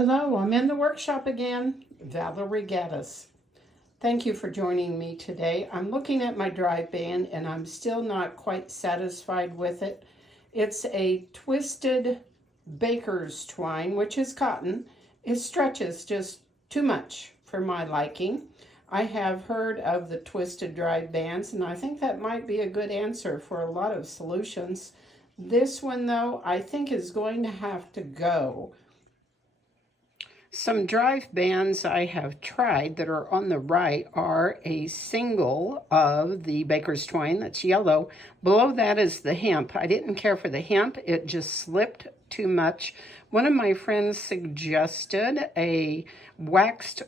Hello, I'm in the workshop again, Valerie Gaddis. Thank you for joining me today. I'm looking at my Driveband and I'm still not quite satisfied with it. It's a twisted baker's twine, which is cotton. It stretches just too much for my liking. I have heard of the twisted Drivebands and I think that might be a good answer for a lot of solutions. This one though, I think is going to have to go. Some Drivebands I have tried that are on the right are a single of the baker's twine that's yellow. Below that is the hemp. I didn't care for the hemp. It just slipped too much. One of my friends suggested a waxed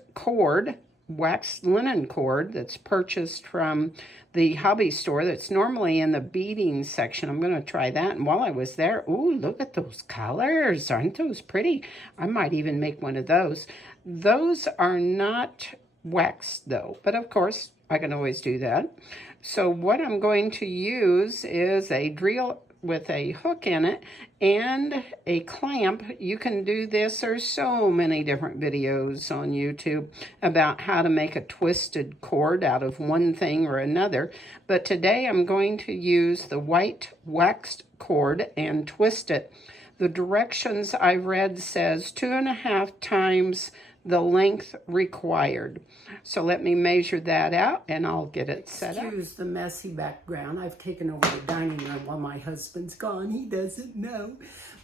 linen cord that's purchased from the hobby store that's normally in the beading section. I'm going to try that. And while I was there, ooh, look at those colors. Aren't those pretty? I might even make one of those. Those are not waxed though, but of course I can always do that. So what I'm going to use is a drill with a hook in it and a clamp. You can do this. There's so many different videos on YouTube about how to make a twisted cord out of one thing or another. But today I'm going to use the white waxed cord and twist it. The directions I read says 2.5 times the length required. So let me measure that out and I'll get it set up. Excuse the messy background. I've taken over the dining room while my husband's gone. He doesn't know.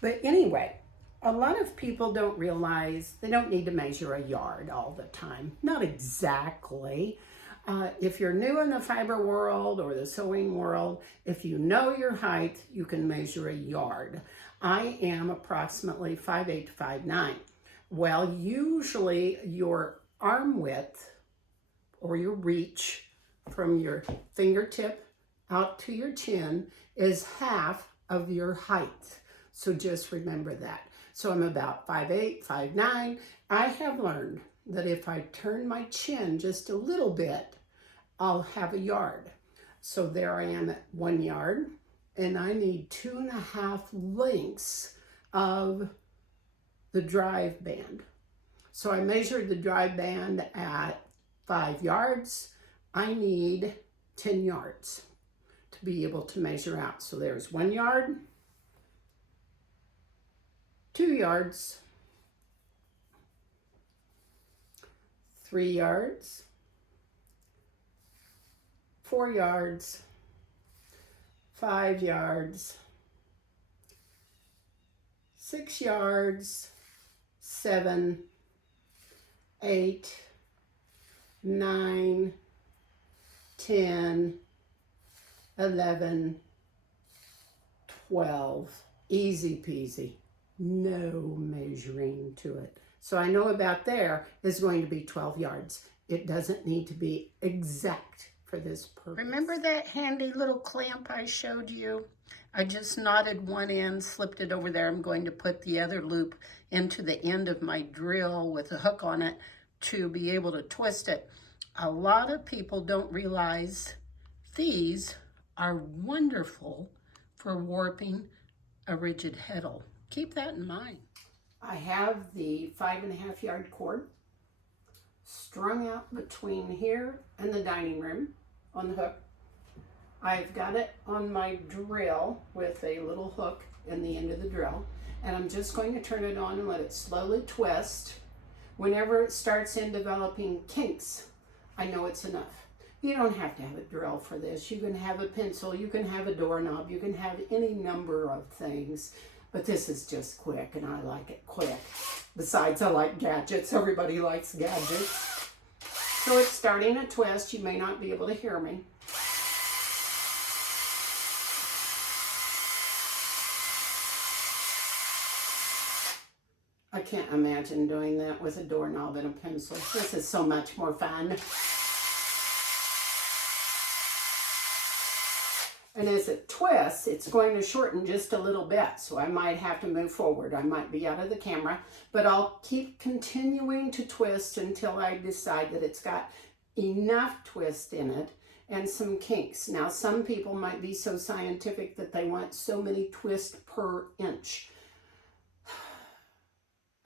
But anyway, a lot of people don't realize they don't need to measure a yard all the time. Not exactly. If you're new in the fiber world or the sewing world, if you know your height, you can measure a yard. I am approximately 5'8" to 5'9". Well, usually your arm width or your reach from your fingertip out to your chin is half of your height. So just remember that. So I'm about 5'8", 5'9". I have learned that if I turn my chin just a little bit, I'll have a yard. So there I am at 1 yard, and I need 2.5 lengths of the Driveband. So I measured the Driveband at 5 yards. I need 10 yards to be able to measure out. So there's 1 yard, 2 yards, 3 yards, 4 yards, 5 yards, 6 yards, 7, 8, 9, 10, 11, 12. Easy peasy. No measuring to it. So I know about there is going to be 12 yards. It doesn't need to be exact for this purpose. Remember that handy little clamp I showed you? I just knotted one end, slipped it over there. I'm going to put the other loop into the end of my drill with a hook on it to be able to twist it. A lot of people don't realize these are wonderful for warping a rigid heddle. Keep that in mind. I have the 5.5 yard cord strung out between here and the dining room on the hook. I've got it on my drill with a little hook in the end of the drill, and I'm just going to turn it on and let it slowly twist. Whenever it starts in developing kinks, I know it's enough. You don't have to have a drill for this. You can have a pencil, you can have a doorknob, you can have any number of things, but this is just quick and I like it quick. Besides, I like gadgets. Everybody likes gadgets. So it's starting to twist. You may not be able to hear me. I can't imagine doing that with a doorknob and a pencil. This is so much more fun. And as it twists, it's going to shorten just a little bit. So I might have to move forward. I might be out of the camera, but I'll keep continuing to twist until I decide that it's got enough twist in it and some kinks. Now, some people might be so scientific that they want so many twists per inch.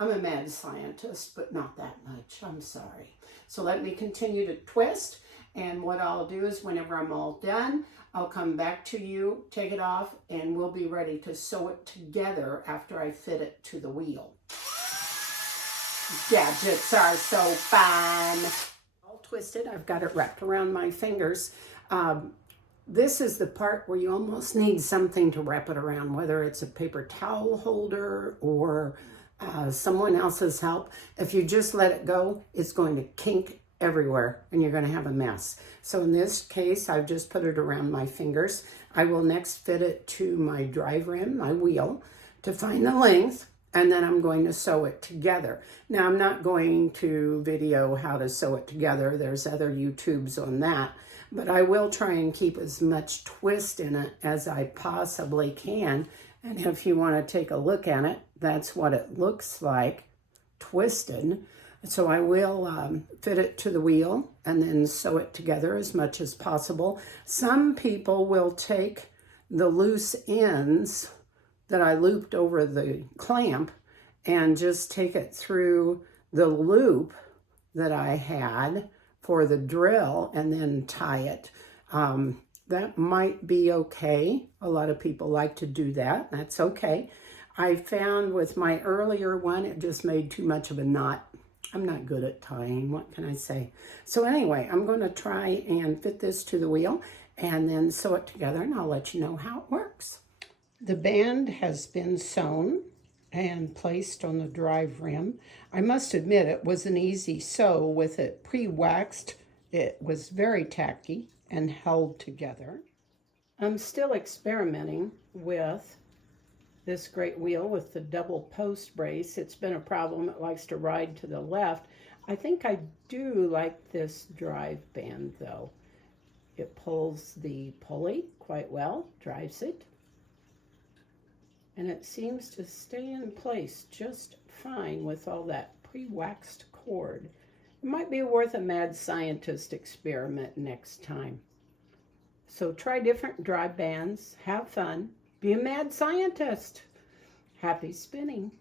I'm a mad scientist, but not that much. I'm sorry. So let me continue to twist. And what I'll do is whenever I'm all done, I'll come back to you, take it off, and we'll be ready to sew it together after I fit it to the wheel. Gadgets are so fun. All twisted. I've got it wrapped around my fingers. This is the part where you almost need something to wrap it around, whether it's a paper towel holder or someone else's help. If you just let it go, it's going to kink everywhere and you're going to have a mess. So in this case, I've just put it around my fingers. I will next fit it to my drive rim, my wheel, to find the length, and then I'm going to sew it together. Now, I'm not going to video how to sew it together. There's other YouTubes on that. But I will try and keep as much twist in it as I possibly can. And if you want to take a look at it, that's what it looks like, twisted. So I will fit it to the wheel and then sew it together as much as possible. Some people will take the loose ends that I looped over the clamp and just take it through the loop that I had for the drill and then tie it. That might be okay. A lot of people like to do that. That's okay. I found with my earlier one, it just made too much of a knot. I'm not good at tying. What can I say? So anyway, I'm going to try and fit this to the wheel and then sew it together, and I'll let you know how it works. The band has been sewn and placed on the drive rim. I must admit it was an easy sew with it pre-waxed. It was very tacky and held together. I'm still experimenting with this great wheel with the double post brace. It's been a problem. It likes to ride to the left. I think I do like this drive band though. It pulls the pulley quite well, drives it, and it seems to stay in place just fine with all that pre-waxed cord. It might be worth a mad scientist experiment next time. So try different drive bands, have fun, be a mad scientist. Happy spinning.